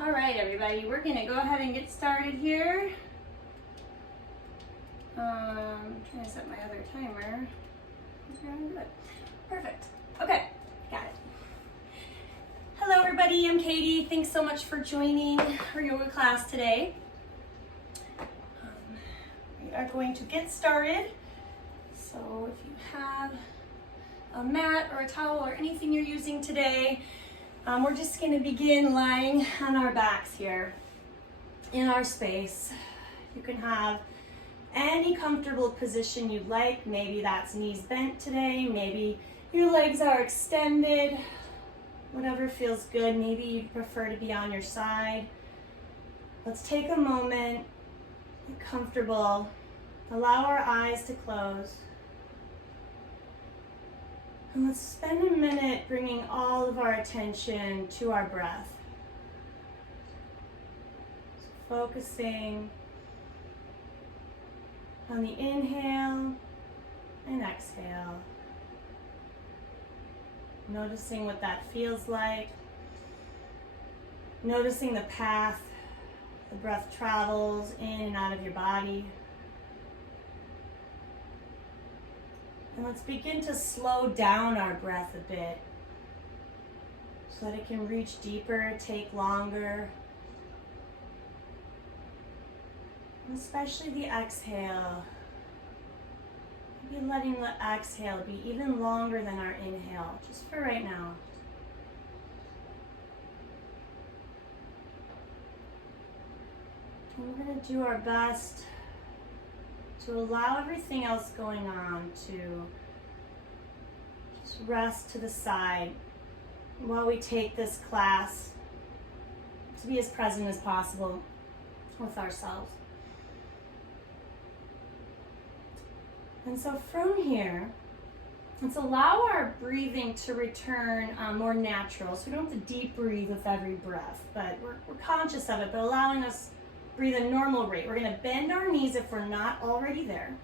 All right, everybody, we're gonna go ahead and get started here. I'm trying to set my other timer. Good. Perfect. Okay, got it. Hello, everybody. I'm Katie. Thanks so much for joining our yoga class today. We are going to get started. So if you have a mat or a towel or anything you're using today, we're just going to begin lying on our backs here in our space. You can have any comfortable position you'd like. Maybe that's knees bent today. Maybe your legs are extended. Whatever feels good. Maybe you'd prefer to be on your side. Let's take a moment, get comfortable. Allow our eyes to close. And let's spend a minute bringing all of our attention to our breath. So focusing on the inhale and exhale. Noticing what that feels like. Noticing the path the breath travels in and out of your body. And let's begin to slow down our breath a bit so that it can reach deeper, take longer. And especially the exhale. Maybe letting the exhale be even longer than our inhale, just for right now. And we're going to do our best to allow everything else going on to just rest to the side while we take this class, to be as present as possible with ourselves. And so from here, let's allow our breathing to return more natural. So we don't have to deep breathe with every breath, but we're conscious of it, but allowing us breathe a normal rate. We're going to bend our knees if we're not already there.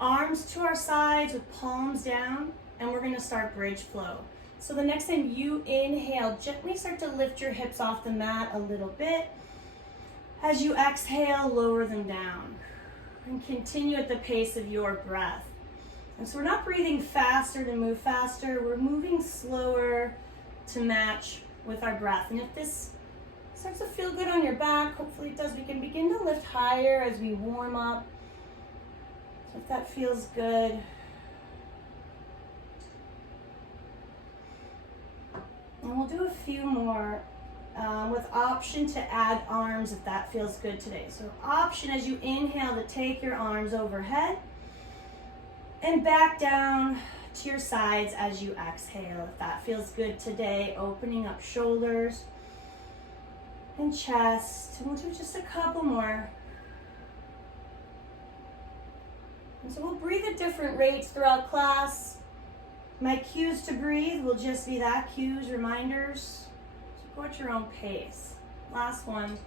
Arms to our sides with palms down, and we're going to start bridge flow. So the next time you inhale, gently start to lift your hips off the mat a little bit. As you exhale, lower them down. And continue at the pace of your breath. And so we're not breathing faster to move faster. We're moving slower to match with our breath. And if this starts to feel good on your back, hopefully it does, we can begin to lift higher as we warm up. So if that feels good. And we'll do a few more with option to add arms if that feels good today. So option as you inhale to take your arms overhead and back down to your sides as you exhale. If that feels good today, opening up shoulders and chest. And we'll do just a couple more. And so we'll breathe at different rates throughout class. My cues to breathe will just be that, cues, reminders. So go at your own pace. Last one.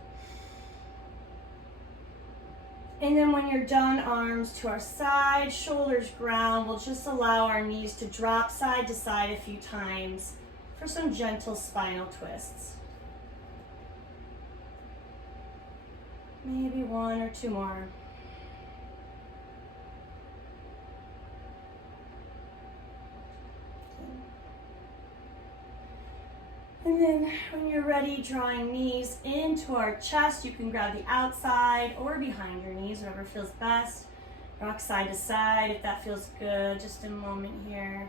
And then when you're done, arms to our side, shoulders ground. We'll just allow our knees to drop side to side a few times for some gentle spinal twists. Maybe one or two more. And then when you're ready, drawing knees into our chest, you can grab the outside or behind your knees, whatever feels best. Rock side to side if that feels good. Just a moment here.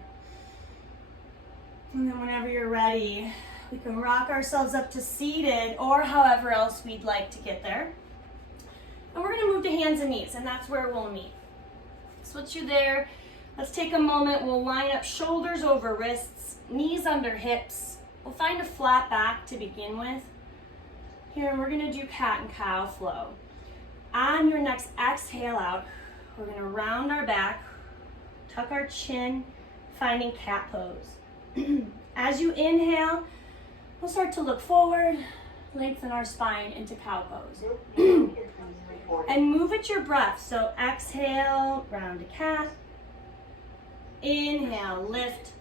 And then whenever you're ready, we can rock ourselves up to seated or however else we'd like to get there. And we're going to move to hands and knees, and that's where we'll meet. So once you're there, let's take a moment. We'll line up shoulders over wrists, knees under hips. We'll find a flat back to begin with. Here, we're going to do cat and cow flow. On your next exhale out, we're going to round our back, tuck our chin, finding cat pose. As you inhale, we'll start to look forward, lengthen our spine into cow pose. And move at your breath. So exhale, round to cat. Inhale, lift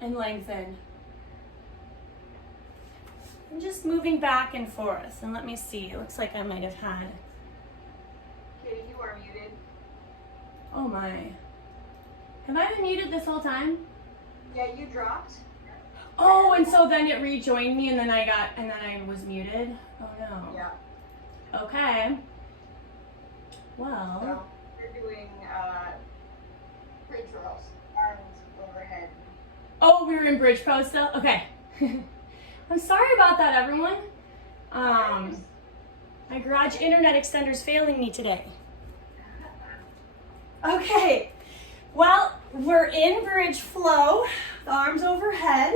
and lengthen. And just moving back and forth. And let me see, it looks like I might have had. Katie, you are muted. Oh my. Have I been muted this whole time? Yeah, you dropped. Oh, and so then it rejoined me and then I was muted. Oh no. Yeah. Okay. Well. So we're doing bridge rolls, arms overhead. Oh, we were in bridge pose still? Okay. I'm sorry about that, everyone. My garage internet extender's failing me today. Okay. Well, we're in bridge flow, the arms overhead.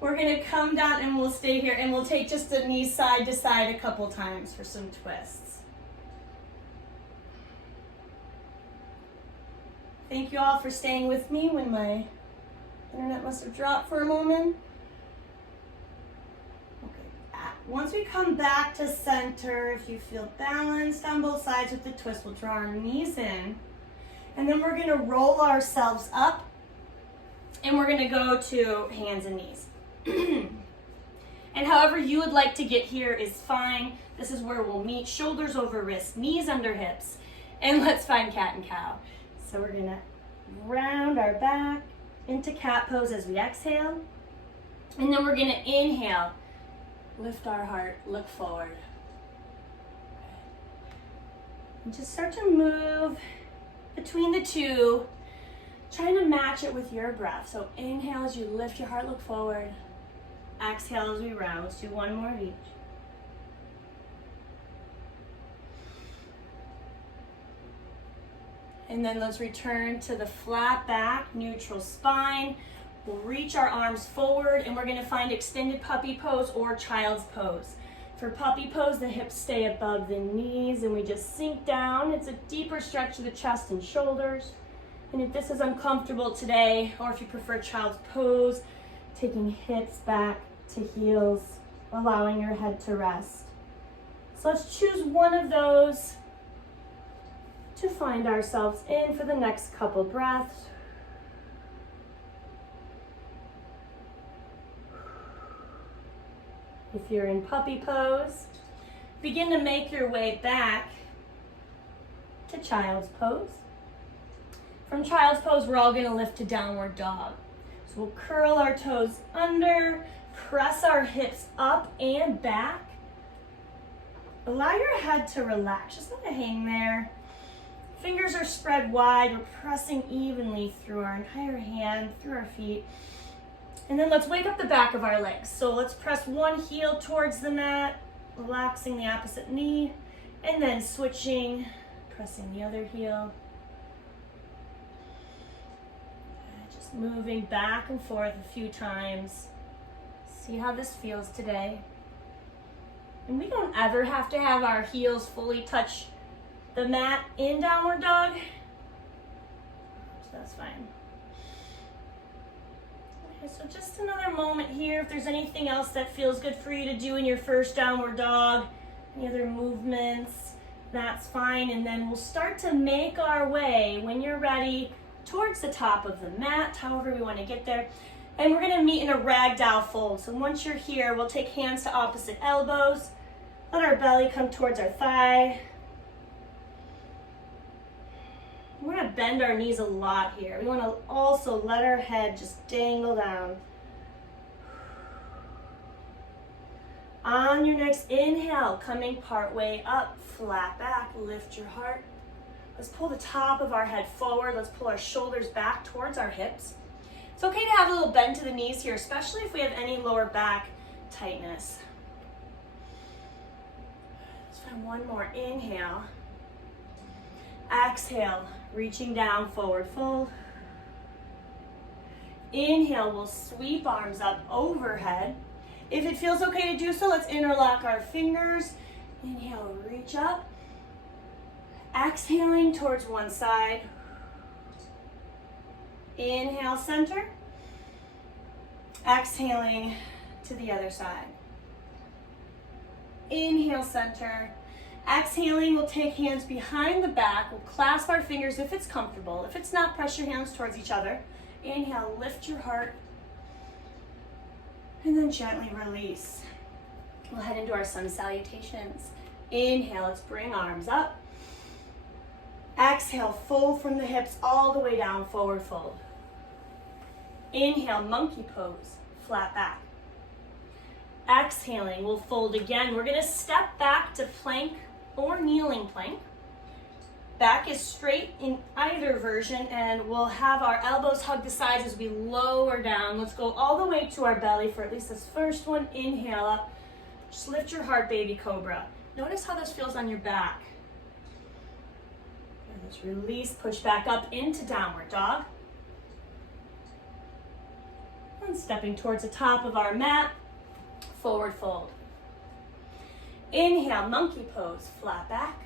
We're gonna come down and we'll stay here and we'll take just the knees side to side a couple times for some twists. Thank you all for staying with me when my internet must have dropped for a moment. Okay, once we come back to center, if you feel balanced on both sides with the twist, we'll draw our knees in. And then we're gonna roll ourselves up and we're gonna go to hands and knees. And however you would like to get here is fine. This is where we'll meet, shoulders over wrists, knees under hips, and let's find cat and cow. So we're gonna round our back into cat pose as we exhale. And then we're gonna inhale, lift our heart, look forward. And just start to move between the two, trying to match it with your breath. So inhale as you lift your heart, look forward. Exhale as we round. Let's do one more of each. And then let's return to the flat back, neutral spine. We'll reach our arms forward and we're gonna find extended puppy pose or child's pose. For puppy pose, the hips stay above the knees and we just sink down. It's a deeper stretch of the chest and shoulders. And if this is uncomfortable today, or if you prefer child's pose, taking hips back to heels, allowing your head to rest. So let's choose one of those to find ourselves in for the next couple breaths. If you're in puppy pose, begin to make your way back to child's pose. From child's pose, we're all gonna lift to downward dog. So we'll curl our toes under, press our hips up and back. Allow your head to relax, just let it hang there. Fingers are spread wide, we're pressing evenly through our entire hand, through our feet. And then let's wake up the back of our legs. So let's press one heel towards the mat, relaxing the opposite knee, and then switching, pressing the other heel. Just moving back and forth a few times. See how this feels today. And we don't ever have to have our heels fully touch the mat in downward dog. So that's fine. Okay, so just another moment here. If there's anything else that feels good for you to do in your first downward dog, any other movements, that's fine. And then we'll start to make our way, when you're ready, towards the top of the mat, however we want to get there. And we're gonna meet in a ragdoll fold. So once you're here, we'll take hands to opposite elbows. Let our belly come towards our thigh. We're gonna bend our knees a lot here. We wanna also let our head just dangle down. On your next inhale, coming part way up, flat back, lift your heart. Let's pull the top of our head forward. Let's pull our shoulders back towards our hips. It's okay to have a little bend to the knees here, especially if we have any lower back tightness. Let's find one more inhale. Exhale, reaching down, forward fold. Inhale, we'll sweep arms up overhead. If it feels okay to do so, let's interlock our fingers. Inhale, reach up. Exhaling towards one side. Inhale, center. Exhaling to the other side. Inhale, center. Exhaling, we'll take hands behind the back. We'll clasp our fingers if it's comfortable. If it's not, press your hands towards each other. Inhale, lift your heart. And then gently release. We'll head into our sun salutations. Inhale, let's bring arms up. Exhale, fold from the hips all the way down, forward fold. Inhale, monkey pose, flat back. Exhaling, we'll fold again. We're gonna step back to plank or kneeling plank. Back is straight in either version, and we'll have our elbows hug the sides as we lower down. Let's go all the way to our belly for at least this first one. Inhale up. Just lift your heart, baby cobra. Notice how this feels on your back. And let's release, push back up into downward dog. And stepping towards the top of our mat, forward fold. Inhale, monkey pose, flat back.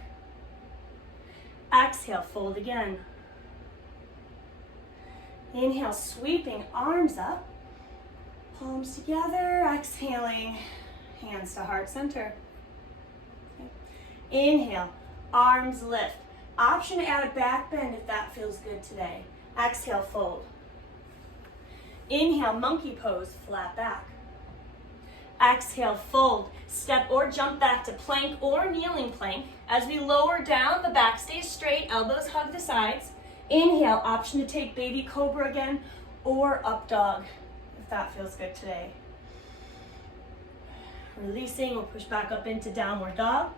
Exhale, fold again. Inhale, sweeping arms up, palms together, exhaling, hands to heart center. Okay. Inhale, arms lift. Option to add a back bend if that feels good today. Exhale, fold. Inhale, monkey pose, flat back. Exhale, fold. Step or jump back to plank or kneeling plank. As we lower down, the back stays straight, elbows hug the sides. Inhale, option to take baby cobra again, or up dog, if that feels good today. Releasing, we'll push back up into downward dog.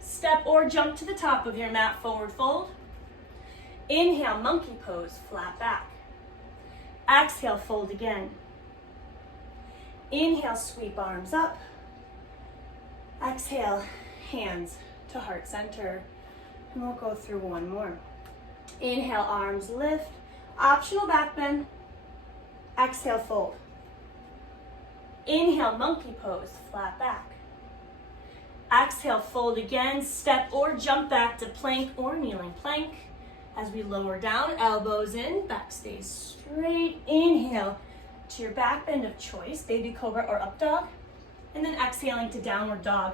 Step or jump to the top of your mat, forward fold. Inhale, monkey pose, flat back. Exhale, fold again. Inhale, sweep arms up. Exhale, hands to heart center. And we'll go through one more. Inhale, arms lift. Optional back bend. Exhale, fold. Inhale, monkey pose, flat back. Exhale, fold again. Step or jump back to plank or kneeling plank. As we lower down, elbows in, back stays straight. Inhale to your back bend of choice, baby cobra or up dog. And then exhaling to downward dog.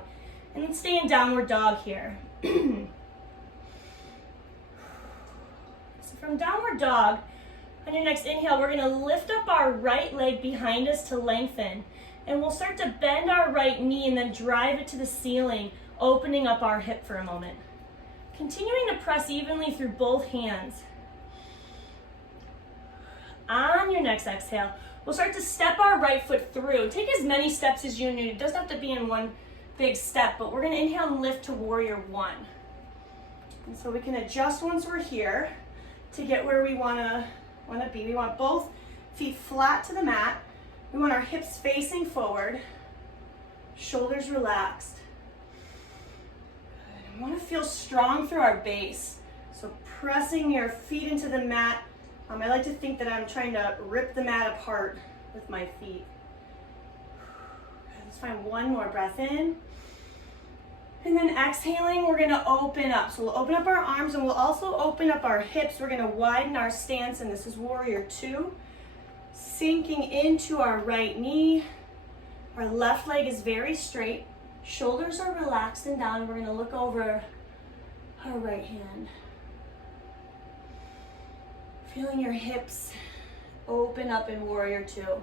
And then stay in downward dog here. So from downward dog, on your next inhale, we're gonna lift up our right leg behind us to lengthen. And we'll start to bend our right knee and then drive it to the ceiling, opening up our hip for a moment. Continuing to press evenly through both hands. On your next exhale, we'll start to step our right foot through. Take as many steps as you need. It doesn't have to be in one big step, but we're gonna inhale and lift to warrior one. And so we can adjust once we're here to get where we wanna be. We want both feet flat to the mat. We want our hips facing forward, shoulders relaxed. Good. We want to feel strong through our base. So pressing your feet into the mat. I like to think that I'm trying to rip the mat apart with my feet. Let's find one more breath in. And then exhaling, we're gonna open up. So we'll open up our arms and we'll also open up our hips. We're gonna widen our stance, and this is warrior two. Sinking into our right knee. Our left leg is very straight. Shoulders are relaxed and down. We're gonna look over our right hand. Feeling your hips open up in warrior two.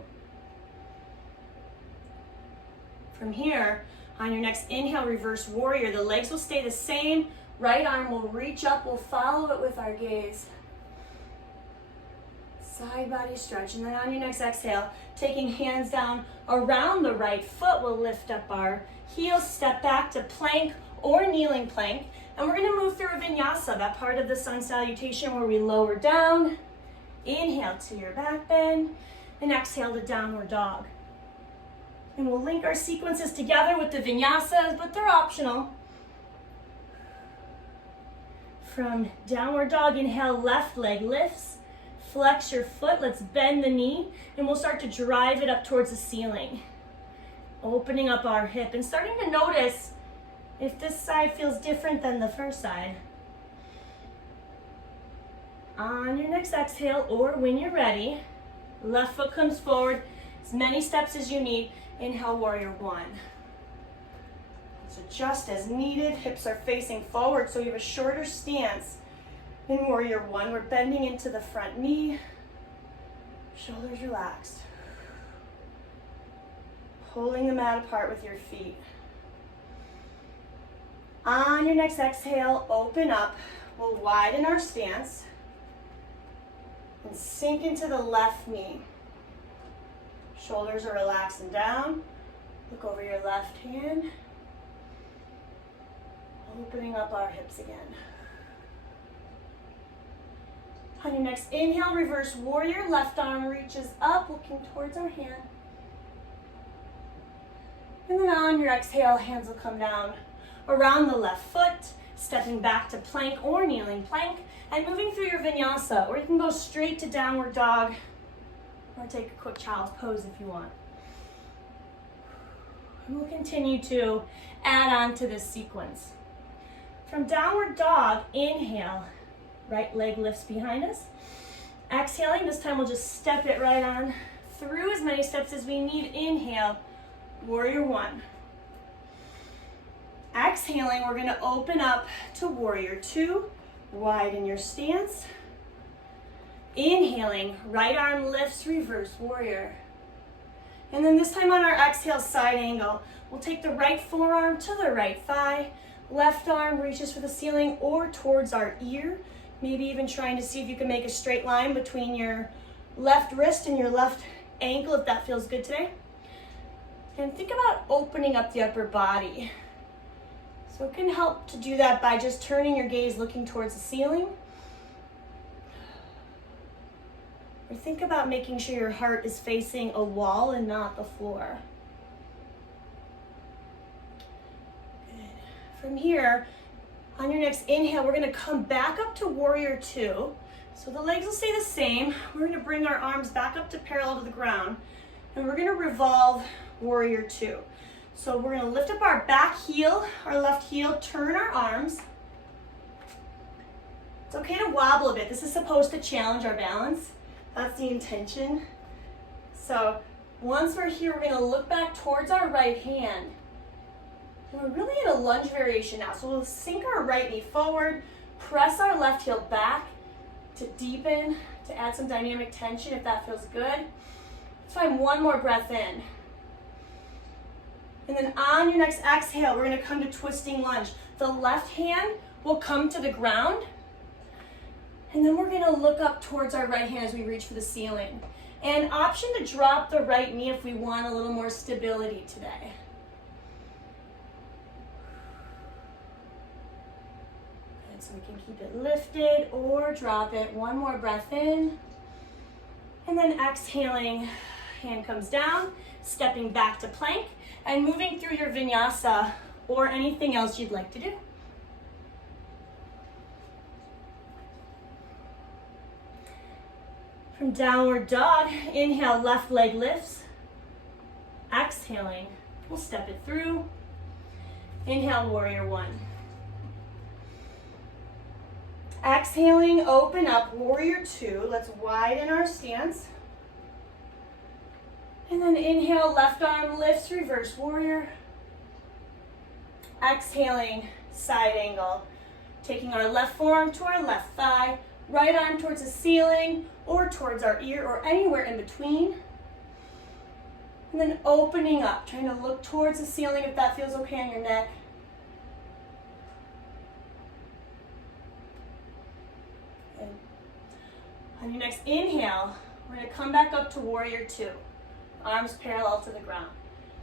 From here, on your next inhale, reverse warrior. The legs will stay the same. Right arm will reach up. We'll follow it with our gaze. Side body stretch. And then on your next exhale, taking hands down around the right foot, we'll lift up our heels, step back to plank or kneeling plank. And we're gonna move through a vinyasa, that part of the sun salutation where we lower down. Inhale to your back bend and exhale to downward dog. And we'll link our sequences together with the vinyasas, but they're optional. From downward dog, inhale, left leg lifts. Flex your foot, let's bend the knee, and we'll start to drive it up towards the ceiling. Opening up our hip and starting to notice if this side feels different than the first side. On your next exhale, or when you're ready, left foot comes forward, as many steps as you need. Inhale, warrior one. So just as needed, hips are facing forward, so you have a shorter stance. In warrior one, we're bending into the front knee, shoulders relaxed. pulling the mat apart with your feet. On your next exhale, open up. We'll widen our stance and sink into the left knee. Shoulders are relaxing down. Look over your left hand. Opening up our hips again. On your next inhale, reverse warrior. Left arm reaches up, looking towards our hand. And then on your exhale, hands will come down around the left foot, stepping back to plank or kneeling plank, and moving through your vinyasa, or you can go straight to downward dog, or take a quick child's pose if you want. And we'll continue to add on to this sequence. From downward dog, inhale, right leg lifts behind us. Exhaling, this time we'll just step it right on through as many steps as we need. Inhale, warrior one. Exhaling, we're gonna open up to warrior two. Widen your stance. Inhaling, right arm lifts, reverse warrior. And then this time on our exhale, side angle, we'll take the right forearm to the right thigh. Left arm reaches for the ceiling or towards our ear. Maybe even trying to see if you can make a straight line between your left wrist and your left ankle if that feels good today. And think about opening up the upper body. So it can help to do that by just turning your gaze looking towards the ceiling. Or think about making sure your heart is facing a wall and not the floor. From here, on your next inhale, we're gonna come back up to warrior two. So the legs will stay the same. We're gonna bring our arms back up to parallel to the ground, and we're gonna revolve warrior two. So we're gonna lift up our back heel, our left heel, turn our arms. It's okay to wobble a bit. This is supposed to challenge our balance. That's the intention. So once we're here, we're gonna look back towards our right hand. And we're really in a lunge variation now. So we'll sink our right knee forward, press our left heel back to deepen, to add some dynamic tension if that feels good. Let's find one more breath in. And then on your next exhale, we're gonna come to twisting lunge. The left hand will come to the ground, and then we're gonna look up towards our right hand as we reach for the ceiling. And option to drop the right knee if we want a little more stability today. So we can keep it lifted or drop it. One more breath in. And then exhaling, hand comes down, stepping back to plank, and moving through your vinyasa or anything else you'd like to do. From downward dog, inhale, left leg lifts. Exhaling, we'll step it through. Inhale, warrior one. Exhaling, open up, warrior two. Let's widen our stance. And then inhale, left arm lifts, reverse warrior. Exhaling, side angle. Taking our left forearm to our left thigh, right arm towards the ceiling or towards our ear or anywhere in between. And then opening up, trying to look towards the ceiling if that feels okay on your neck. On your next inhale, we're going to come back up to warrior two. Arms parallel to the ground.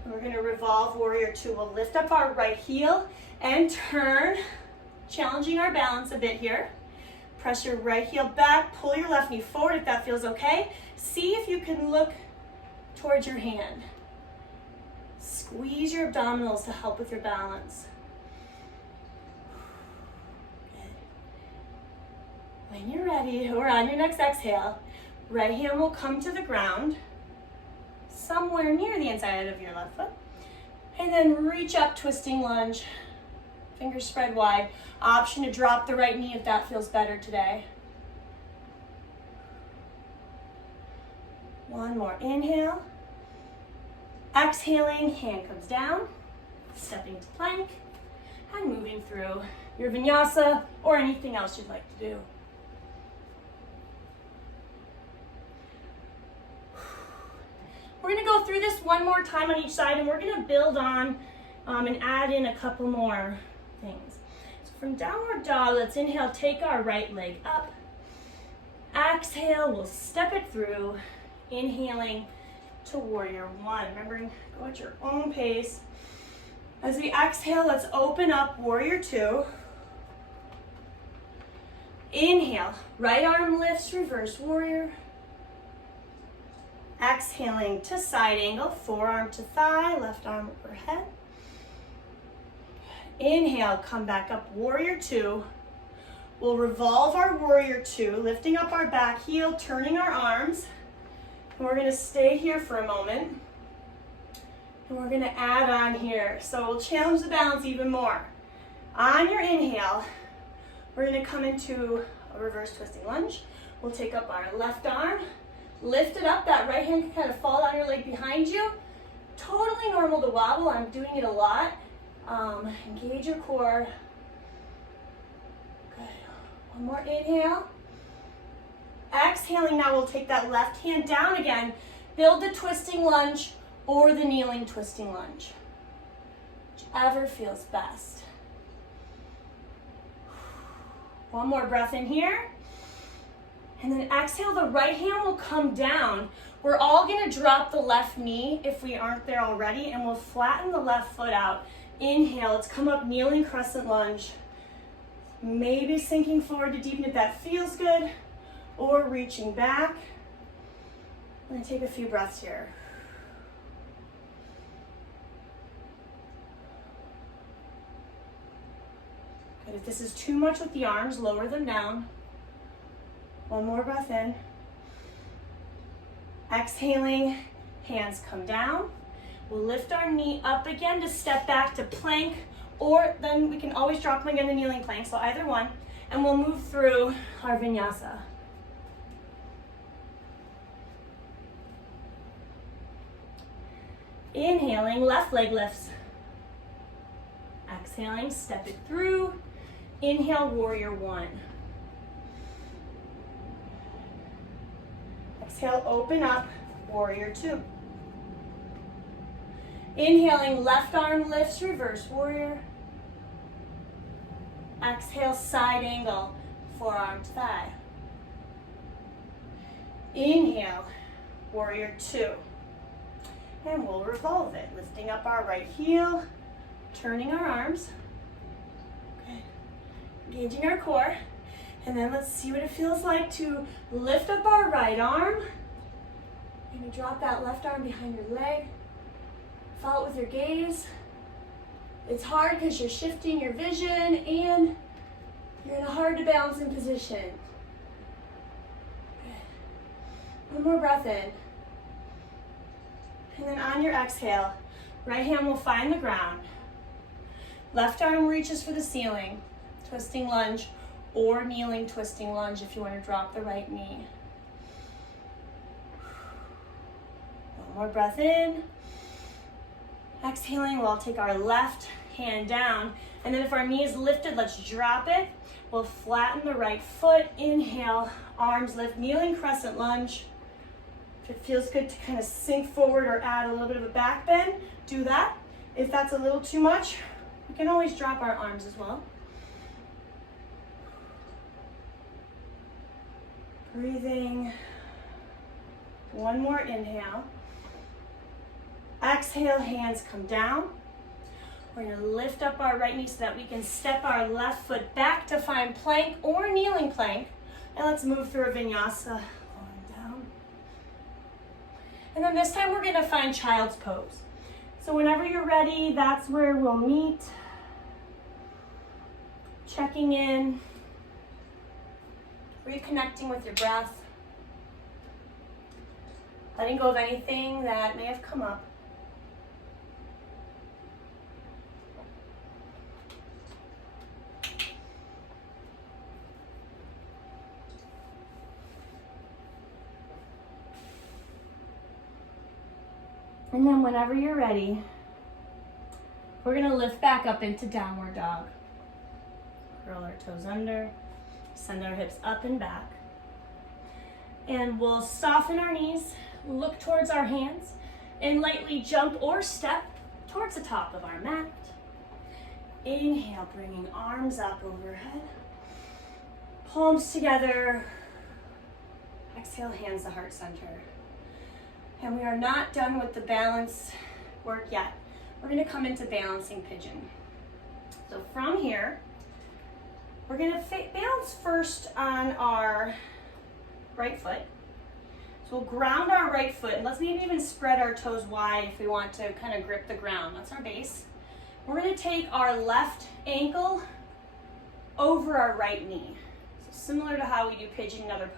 And we're going to revolve warrior two. We'll lift up our right heel and turn, challenging our balance a bit here. Press your right heel back, pull your left knee forward if that feels okay. See if you can look towards your hand. Squeeze your abdominals to help with your balance. When you're ready, or on your next exhale, right hand will come to the ground, somewhere near the inside of your left foot. And then reach up, twisting lunge. Fingers spread wide. Option to drop the right knee if that feels better today. One more inhale. Exhaling, hand comes down, stepping to plank, and moving through your vinyasa or anything else you'd like to do. We're we're gonna go through this one more time on each side, and we're gonna build on and add in a couple more things. So from downward dog, let's inhale, take our right leg up. Exhale, we'll step it through, inhaling to warrior one. Remembering, go at your own pace. As we exhale, let's open up warrior two. Inhale, right arm lifts, reverse warrior. Exhaling to side angle, forearm to thigh, left arm overhead. Inhale, come back up, warrior two. We'll revolve our warrior two, lifting up our back heel, turning our arms. And we're gonna stay here for a moment. And we're gonna add on here. So we'll challenge the balance even more. On your inhale, we're gonna come into a reverse twisting lunge. We'll take up our left arm, lift it up, that right hand can kind of fall down your leg behind you. Totally normal to wobble, I'm doing it a lot. Engage your core. Good. One more inhale. Exhaling, now we'll take that left hand down again. Build the twisting lunge or the kneeling twisting lunge. Whichever feels best. One more breath in here. And then exhale, the right hand will come down. We're all gonna drop the left knee if we aren't there already, and we'll flatten the left foot out. Inhale, let's come up, kneeling crescent lunge. Maybe sinking forward to deepen if that feels good, or reaching back. I'm gonna take a few breaths here. Good, if this is too much with the arms, lower them down. One more breath in. Exhaling, hands come down. We'll lift our knee up again to step back to plank, or then we can always drop them again to kneeling plank, so either one. And we'll move through our vinyasa. Inhaling, left leg lifts. Exhaling, step it through. Inhale, warrior one. Exhale, open up, warrior two. Inhaling, left arm lifts, reverse warrior. Exhale, side angle, forearm to thigh. Inhale, warrior two. And we'll revolve it, lifting up our right heel, turning our arms. Good. Engaging our core. And then let's see what it feels like to lift up our right arm. Maybe drop that left arm behind your leg. Follow it with your gaze. It's hard because you're shifting your vision and you're in a hard to balance in position. Good. One more breath in. And then on your exhale, right hand will find the ground. Left arm reaches for the ceiling. Twisting lunge or kneeling twisting lunge if you want to drop the right knee. One more breath in. Exhaling, we'll take our left hand down. And then if our knee is lifted, let's drop it. We'll flatten the right foot. Inhale, arms lift, kneeling crescent lunge. If it feels good to kind of sink forward or add a little bit of a back bend, do that. If that's a little too much, we can always drop our arms as well. Breathing. One more inhale. Exhale, hands come down. We're gonna lift up our right knee so that we can step our left foot back to find plank or kneeling plank. And let's move through a vinyasa, lowering down. And then this time we're gonna find child's pose. So whenever you're ready, that's where we'll meet. Checking in, reconnecting with your breath, letting go of anything that may have come up. And then whenever you're ready, we're gonna lift back up into downward dog. Curl our toes under, send our hips up and back. And we'll soften our knees, look towards our hands, And lightly jump or step towards the top of our mat. Inhale, bringing arms up overhead. Palms together. Exhale, hands to heart center. And we are not done with the balance work yet. We're going to come into balancing pigeon. So from here, we're going to balance first on our right foot. So we'll ground our right foot, and let's maybe even spread our toes wide if we want to kind of grip the ground. That's our base. We're going to take our left ankle over our right knee. So similar to how we do pigeon and other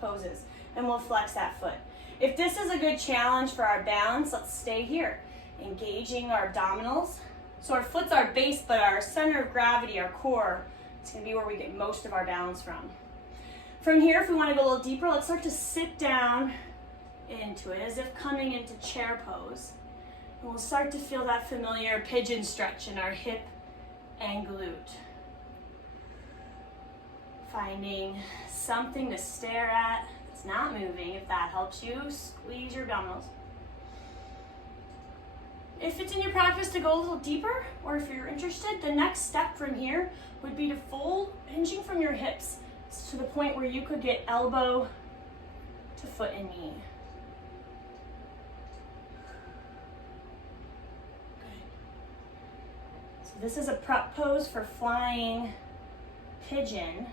poses, and we'll flex that foot. If this is a good challenge for our balance, let's stay here, engaging our abdominals. So our foot's our base, but our center of gravity, our core, it's going to be where we get most of our balance from. From here, if we want to go a little deeper, let's start to sit down into it as if coming into chair pose. And we'll start to feel that familiar pigeon stretch in our hip and glute. Finding something to stare at that's not moving. If that helps you, squeeze your abdominals. If it's in your practice to go a little deeper, or if you're interested, the next step from here would be to fold, hinging from your hips to the point where you could get elbow to foot and knee. Good. So this is a prep pose for flying pigeon.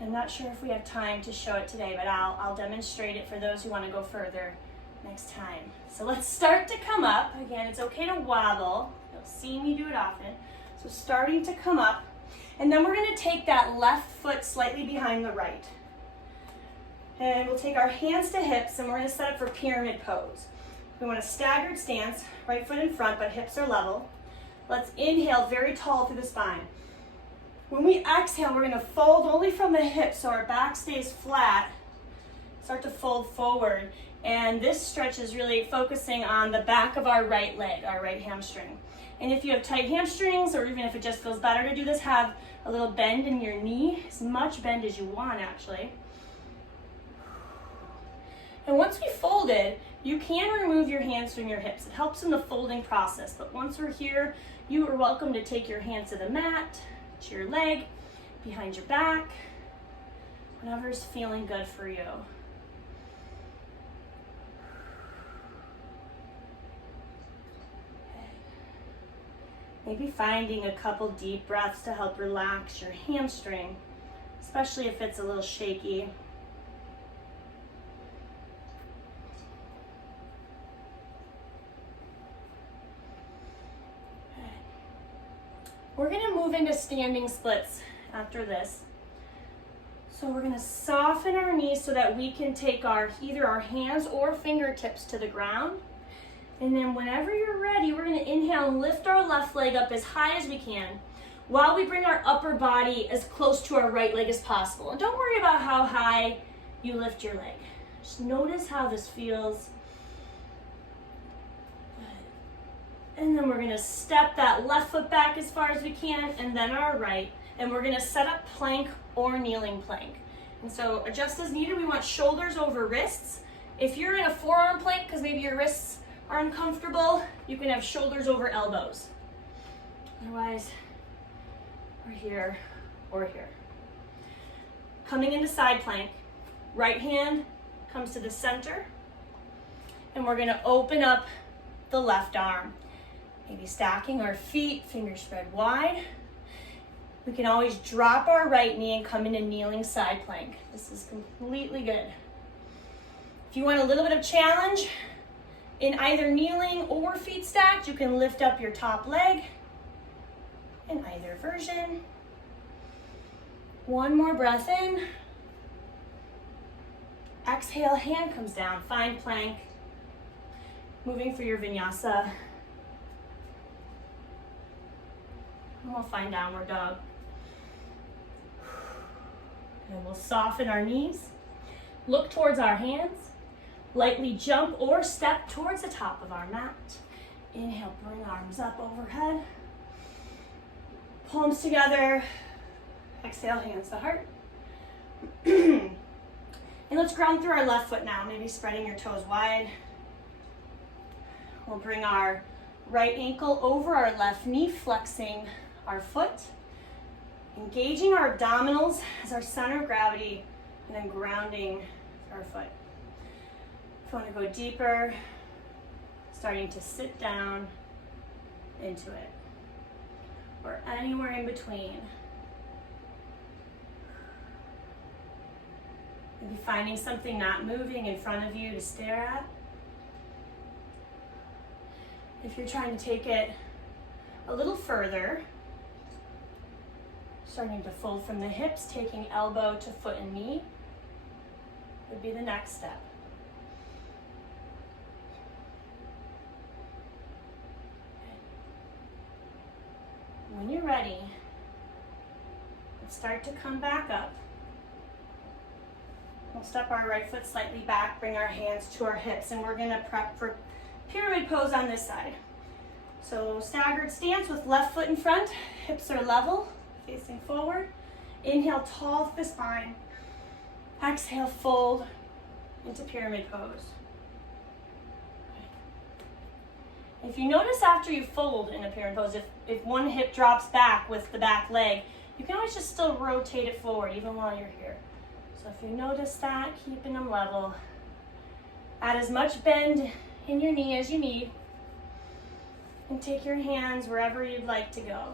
I'm not sure if we have time to show it today, but I'll demonstrate it for those who want to go further next time. So let's start to come up. Again, it's okay to wobble. You'll see me do it often. So starting to come up. And then we're going to take that left foot slightly behind the right. And we'll take our hands to hips, and we're going to set up for pyramid pose. We want a staggered stance, right foot in front, but hips are level. Let's inhale very tall through the spine. When we exhale, we're going to fold only from the hips so our back stays flat. Start to fold forward. And this stretch is really focusing on the back of our right leg, our right hamstring. And if you have tight hamstrings, or even if it just feels better to do this, have a little bend in your knee, as much bend as you want actually. And once we folded, you can remove your hands from your hips. It helps in the folding process, but once we're here, you are welcome to take your hands to the mat, to your leg, behind your back, whatever's feeling good for you. Maybe finding a couple deep breaths to help relax your hamstring, especially if it's a little shaky. We're going to move into standing splits after this. So we're going to soften our knees so that we can take either our hands or fingertips to the ground. And then whenever you're ready, we're going to inhale and lift our left leg up as high as we can while we bring our upper body as close to our right leg as possible. And don't worry about how high you lift your leg. Just notice how this feels. Good. And then we're going to step that left foot back as far as we can, and then our right. And we're going to set up plank or kneeling plank. And so adjust as needed. We want shoulders over wrists. If you're in a forearm plank, because maybe your wrists are uncomfortable, you can have shoulders over elbows. Otherwise, we're here or here. Coming into side plank, right hand comes to the center, and we're going to open up the left arm. Maybe stacking our feet, fingers spread wide. We can always drop our right knee and come into kneeling side plank. This is completely good. If you want a little bit of challenge, in either kneeling or feet stacked, you can lift up your top leg in either version. One more breath in. Exhale, hand comes down, find plank. Moving for your vinyasa. And we'll find downward dog. And we'll soften our knees. Look towards our hands. Lightly jump or step towards the top of our mat. Inhale, bring arms up overhead. Palms together. Exhale, hands to heart. And let's ground through our left foot now, maybe spreading your toes wide. We'll bring our right ankle over our left knee, flexing our foot, engaging our abdominals as our center of gravity, and then grounding our foot. If you want to go deeper, starting to sit down into it, or anywhere in between. Maybe finding something not moving in front of you to stare at. If you're trying to take it a little further, starting to fold from the hips, taking elbow to foot and knee would be the next step. When you're ready, let's start to come back up. We'll step our right foot slightly back, bring our hands to our hips, and we're gonna prep for pyramid pose on this side. So staggered stance with left foot in front, hips are level, facing forward. Inhale, tall through the spine. Exhale, fold into pyramid pose. If you notice after you fold in a pyramid pose, if one hip drops back with the back leg, you can always just still rotate it forward even while you're here. So if you notice that, keeping them level. Add as much bend in your knee as you need, and take your hands wherever you'd like to go.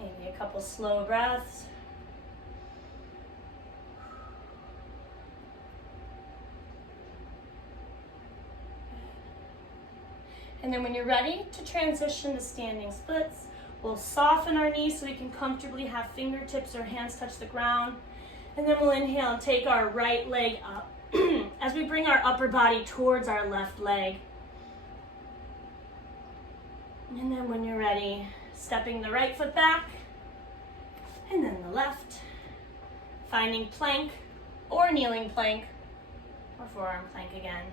Maybe a couple slow breaths. And then when you're ready to transition to standing splits, we'll soften our knees so we can comfortably have fingertips or hands touch the ground. And then we'll inhale and take our right leg up as we bring our upper body towards our left leg. And then when you're ready, stepping the right foot back, and then the left, finding plank or kneeling plank, or forearm plank again.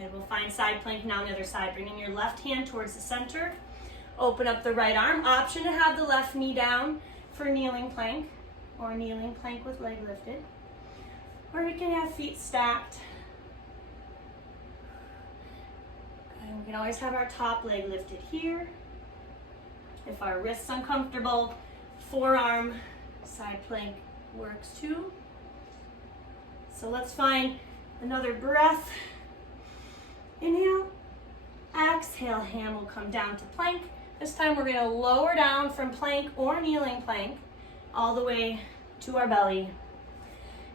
Good, we'll find side plank now on the other side, bringing your left hand towards the center. Open up the right arm. Option to have the left knee down for kneeling plank, or kneeling plank with leg lifted. Or we can have feet stacked. And we can always have our top leg lifted here. If our wrist's uncomfortable, forearm side plank works too. So let's find another breath. Inhale, exhale, hand will come down to plank. This time we're gonna lower down from plank or kneeling plank all the way to our belly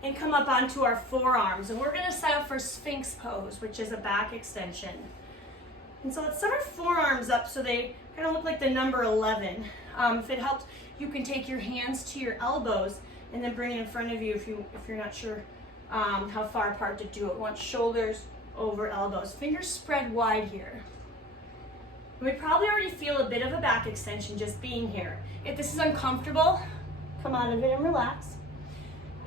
and come up onto our forearms. And we're gonna set up for Sphinx pose, which is a back extension. And so let's set our forearms up so they kind of look like the number 11. If it helps, you can take your hands to your elbows and then bring it in front of you if you're not sure how far apart to do it. We want shoulders over elbows. Fingers spread wide here. We probably already feel a bit of a back extension just being here. If this is uncomfortable, come out of it and relax.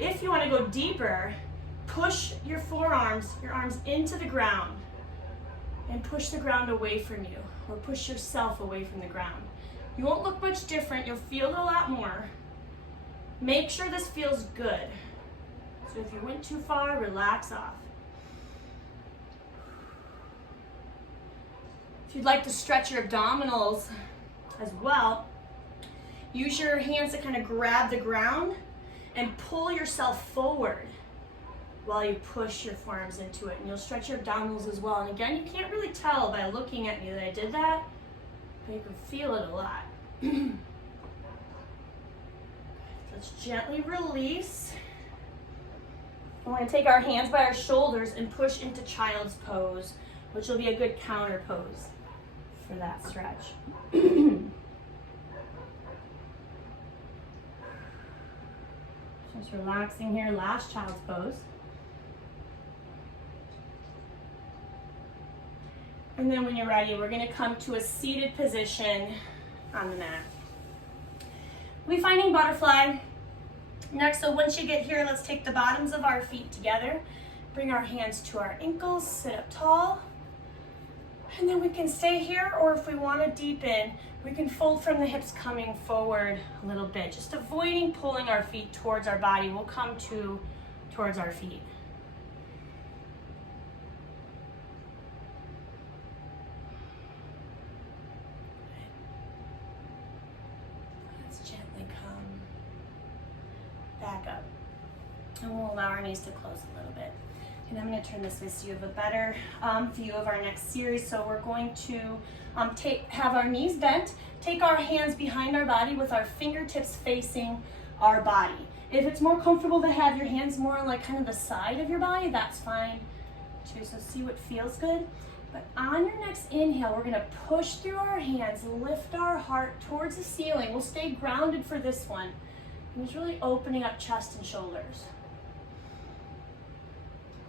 If you want to go deeper, push your forearms, your arms into the ground and push the ground away from you, or push yourself away from the ground. You won't look much different. You'll feel a lot more. Make sure this feels good. So if you went too far, relax off. If you'd like to stretch your abdominals as well, use your hands to kind of grab the ground and pull yourself forward while you push your forearms into it. And you'll stretch your abdominals as well. And again, you can't really tell by looking at me that I did that, but you can feel it a lot. Let's gently release. We're going to take our hands by our shoulders and push into child's pose, which will be a good counter pose for that stretch. Just relaxing here, last child's pose. And then when you're ready, we're going to come to a seated position on the mat. We'll be finding butterfly. Next, so once you get here, let's take the bottoms of our feet together. Bring our hands to our ankles, sit up tall. And then we can stay here, or if we want to deepen, we can fold from the hips coming forward a little bit, just avoiding pulling our feet towards our body. We'll come towards our feet. Let's gently come back up. And we'll allow our knees to close a little bit. And I'm going to turn this way so you have a better view of our next series. So we're going to have our knees bent, take our hands behind our body with our fingertips facing our body. If it's more comfortable to have your hands more on like kind of the side of your body, that's fine too. So see what feels good. But on your next inhale, we're going to push through our hands, lift our heart towards the ceiling. We'll stay grounded for this one. And it's really opening up chest and shoulders.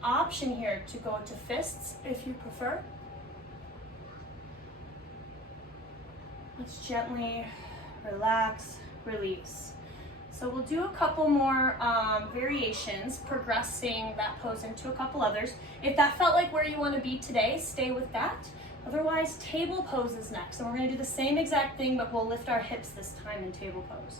Option here to go to fists if you prefer. Let's gently relax, release. So we'll do a couple more variations, progressing that pose into a couple others. If that felt like where you want to be today, stay with that. Otherwise, table pose is next. And we're going to do the same exact thing, but we'll lift our hips this time in table pose.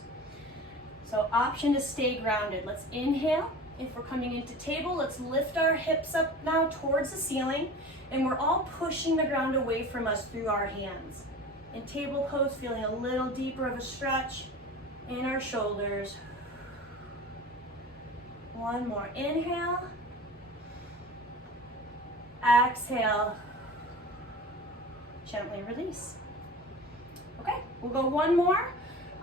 So option to stay grounded. Let's inhale. If we're coming into table, let's lift our hips up now towards the ceiling, and we're all pushing the ground away from us through our hands. In table pose, feeling a little deeper of a stretch in our shoulders. One more inhale. Exhale. Gently release. Okay, we'll go one more.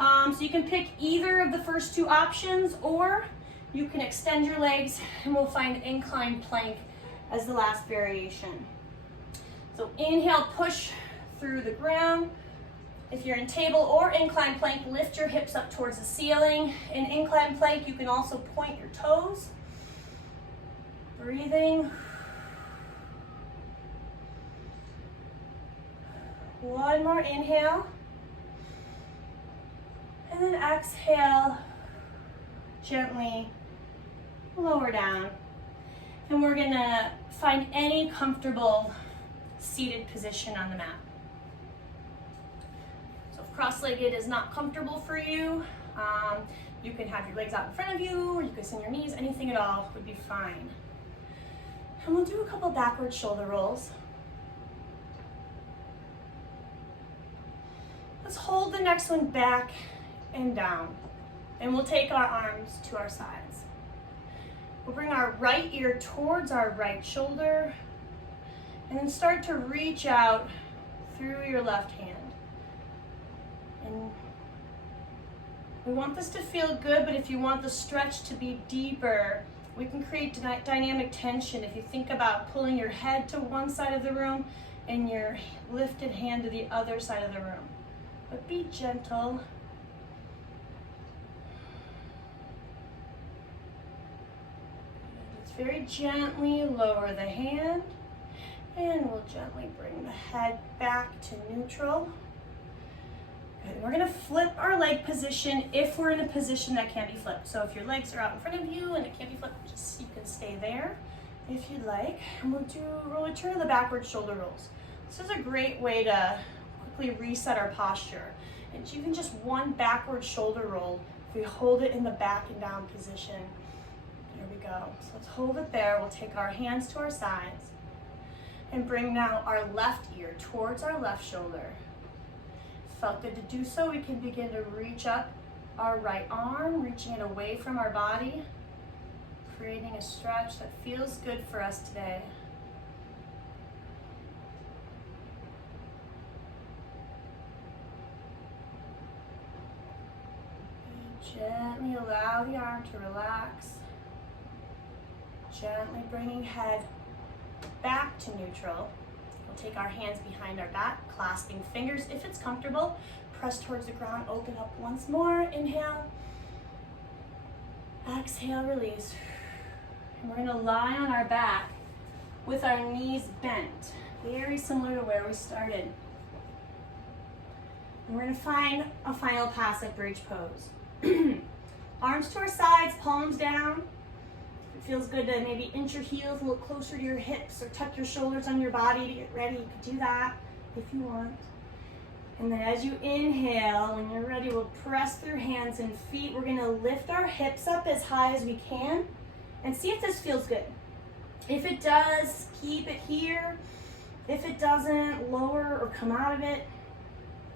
So you can pick either of the first two options, or you can extend your legs, and we'll find inclined plank as the last variation. So inhale, push through the ground. If you're in table or inclined plank, lift your hips up towards the ceiling. In inclined plank, you can also point your toes. Breathing. One more inhale. And then exhale, gently lower down. And we're gonna find any comfortable seated position on the mat. So if cross-legged is not comfortable for you, you can have your legs out in front of you, or you can send your knees, anything at all would be fine. And we'll do a couple backward shoulder rolls. Let's hold the next one back and down. And we'll take our arms to our sides. We'll bring our right ear towards our right shoulder, and then start to reach out through your left hand. And we want this to feel good, but if you want the stretch to be deeper, we can create dynamic tension. If you think about pulling your head to one side of the room and your lifted hand to the other side of the room. But be gentle. Let's very gently lower the hand, and we'll gently bring the head back to neutral. Good. We're going to flip our leg position if we're in a position that can't be flipped. So if your legs are out in front of you and it can't be flipped, just you can stay there if you'd like. And we'll return to the backward shoulder rolls. This is a great way to quickly reset our posture. And even just one backward shoulder roll, if we hold it in the back and down position. There we go. So let's hold it there. We'll take our hands to our sides and bring now our left ear towards our left shoulder. Felt good to do so. We can begin to reach up our right arm, reaching it away from our body, creating a stretch that feels good for us today. Gently allow the arm to relax. Gently bringing head back to neutral. We'll take our hands behind our back, clasping fingers if it's comfortable. Press towards the ground, open up once more. Inhale. Exhale, release. And we're going to lie on our back with our knees bent, very similar to where we started. And we're going to find a final passive bridge pose. Arms to our sides, palms down. If it feels good to maybe inch your heels a little closer to your hips or tuck your shoulders on your body to get ready, you could do that if you want. And then as you inhale, when you're ready, we'll press through hands and feet. We're gonna lift our hips up as high as we can and see if this feels good. If it does, keep it here. If it doesn't, lower or come out of it.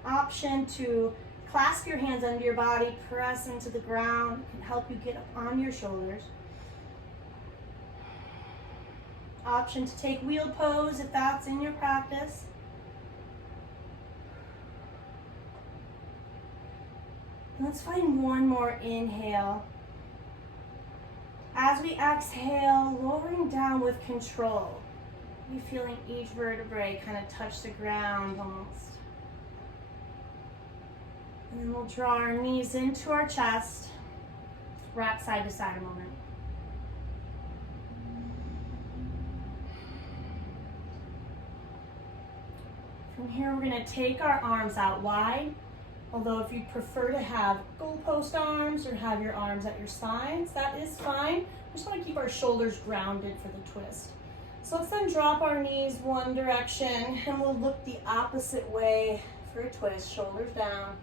Option to clasp your hands under your body, press into the ground. It can help you get up on your shoulders. Option to take wheel pose if that's in your practice. Let's find one more inhale. As we exhale, lowering down with control. You feeling each vertebrae kind of touch the ground almost. And then we'll draw our knees into our chest. Rock side to side a moment. From here, we're going to take our arms out wide. Although if you prefer to have goalpost arms or have your arms at your sides, that is fine. We just want to keep our shoulders grounded for the twist. So let's then drop our knees one direction and we'll look the opposite way for a twist, shoulders down.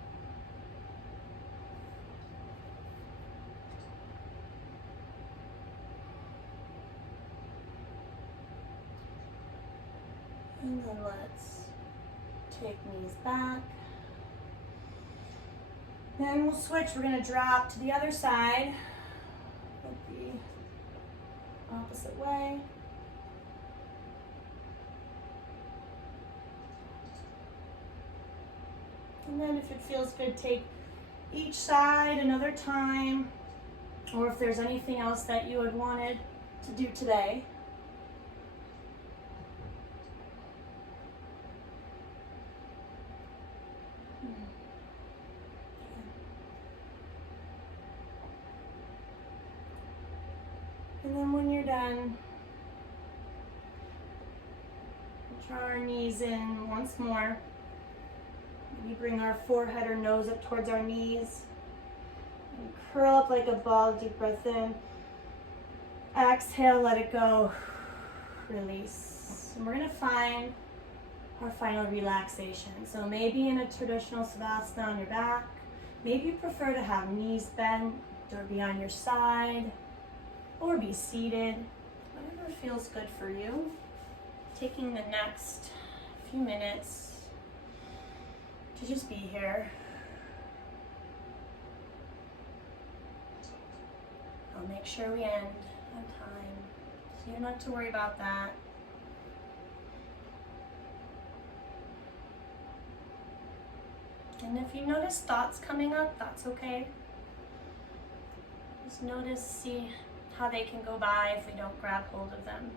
And then let's take knees back. Then we'll switch. We're going to drop to the other side. Look the opposite way. And then if it feels good, take each side another time. Or if there's anything else that you had wanted to do today. And then when you're done, draw our knees in once more. We bring our forehead or nose up towards our knees. And curl up like a ball, deep breath in. Exhale, let it go. Release. And we're going to find our final relaxation. So maybe in a traditional Savasana on your back. Maybe you prefer to have knees bent or be on your side. Or be seated, whatever feels good for you. Taking the next few minutes to just be here. I'll make sure we end on time, so you don't have to worry about that. And if you notice thoughts coming up, that's okay. Just notice, see how they can go by if we don't grab hold of them.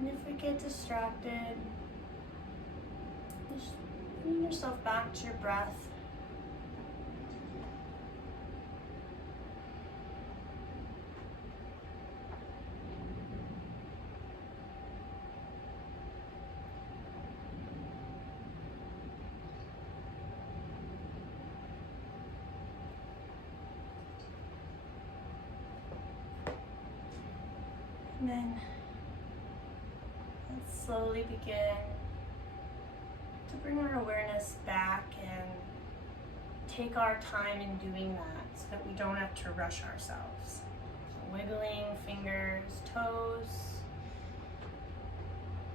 And if we get distracted, just bring yourself back to your breath. And then let's slowly begin to bring our awareness back and take our time in doing that so that we don't have to rush ourselves. So wiggling fingers, toes,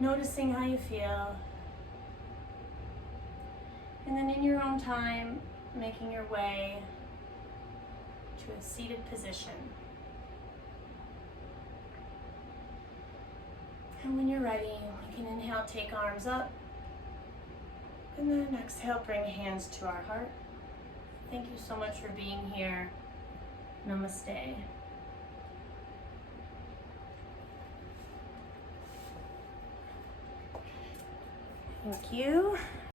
noticing how you feel. And then in your own time, making your way to a seated position. And when you're ready, we can inhale, take arms up. And then exhale, bring hands to our heart. Thank you so much for being here. Namaste. Thank you.